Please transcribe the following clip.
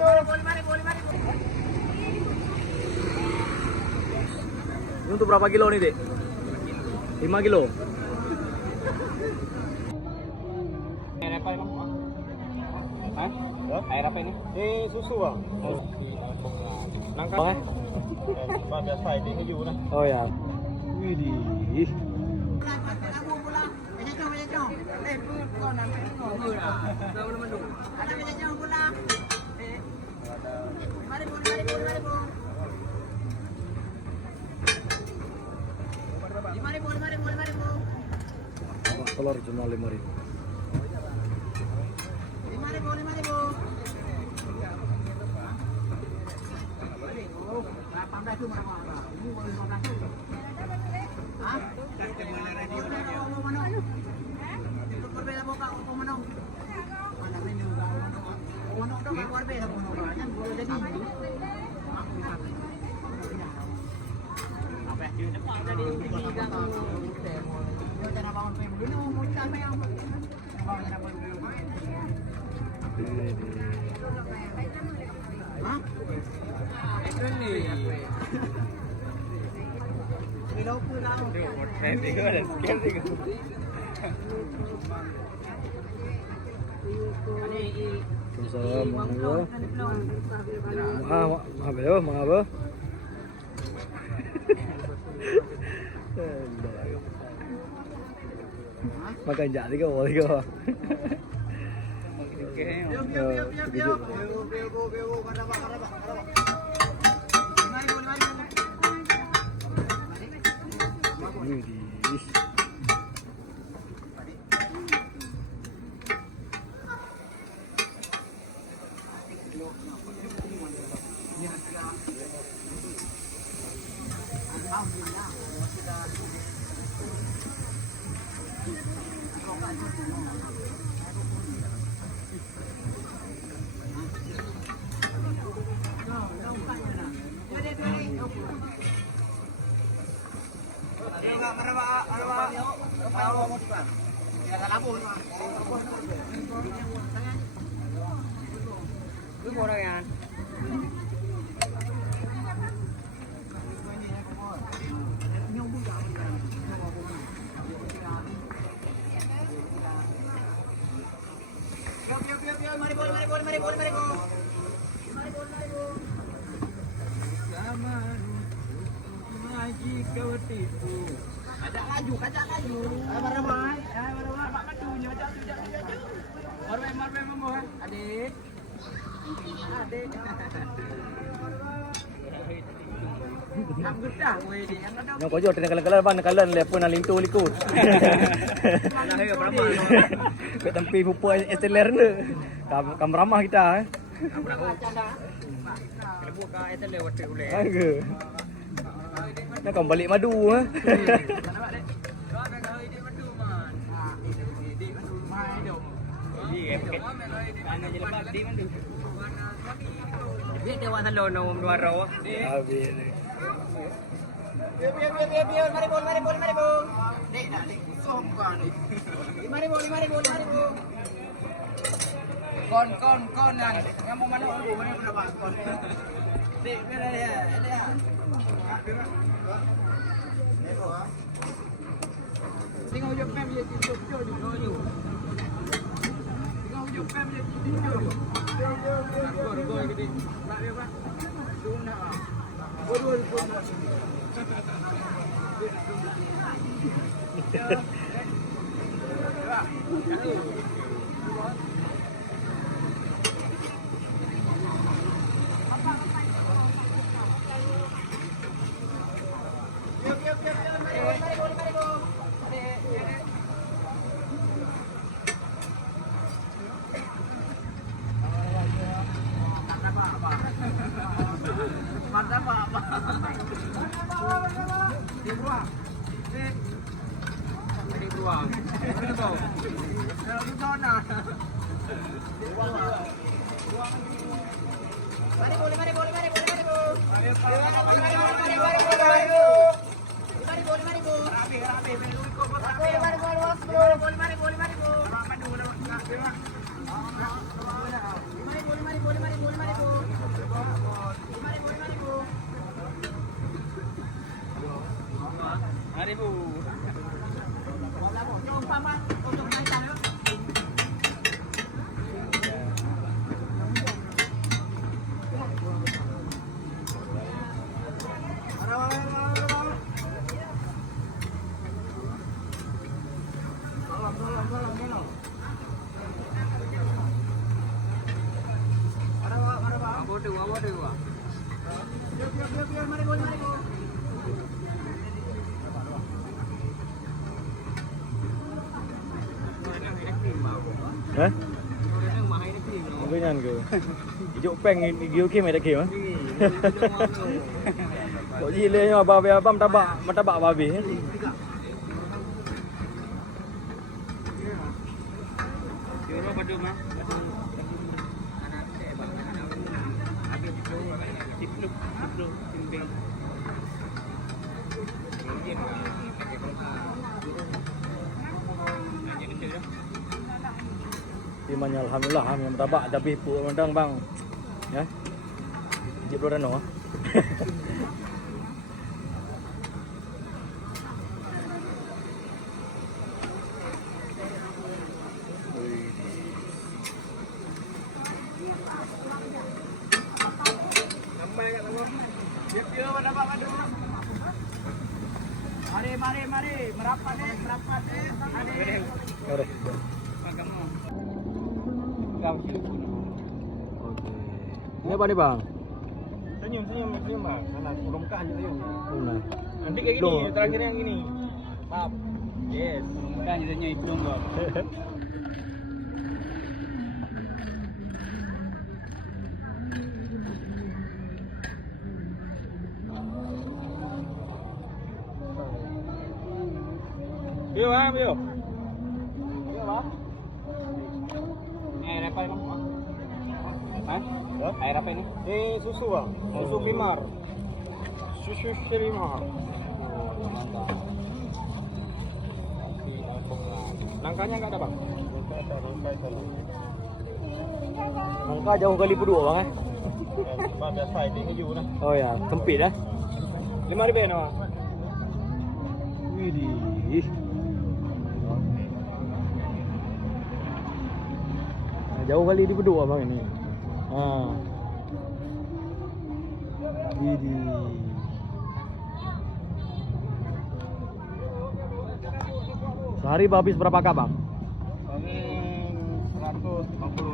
Ini untuk berapa kilo nih, Dek? 5 kilo. Air apa emang? Hah? Air apa ini? Ini susu bang. Nangka. Oh, Biasa ini tujuh lah. oh ya. Widih. Telur cuma 5.000. Makan jadi ke boleh ke? Yang kau jual kalian ban kalian lepon alintu likut. Kat tempi pupu esteler ni. Kam ramah kita Buka esteler waktu boleh. Aga. Nak kam balik madu Dia dewan salon nom 200. Habis. Biar, mari bol. Dek, dah, dek. Kosong kan. 5.000. Kon yang mau mana dulu, mana pun dapat kon. Dek, biar dia. Tengok hujung pem dia jujur dulu. Tengok hujung pem dia jujur. Go gede. Tak dia pak. Tuna. Dua. Mari, 5.000. Jom paman untuk kenaikan yuk. Apa tu? Biar, mari go. Hả? Cái nhân kìa. Chỗ bèn ghiếu kia mày đã kìa. Có gì lên mà bà về băm ta bạ, mà ta bạ bà về hết. Juro badung ah. Imannya alhamdulillah yang tabak tapi pu mandang bang. Ya. Jip lo no. Mari, merapat deh. Mari. Udah. Ini apa nih bang? Senyum bang. Karena belum kan senyum. Nah. Nanti kayak gini, terakhir yang gini. Maaf. Yes. Kan jadinya hidung bang. Bio bang, bio. Bio bang. Air apa bang? Hah? Air apa ini? Susu bang. Susu Primar. Susu Primar. Mantap. Nangkanya nggak ada bang? Nangka jauh kali kedua bang Biasa ini ngeju dah. Oh ya, kempit dah. 5.000 no. Widih. Jauh kali di berdua bang ini. Widih. Sehari habis berapa kak bang? Kami 150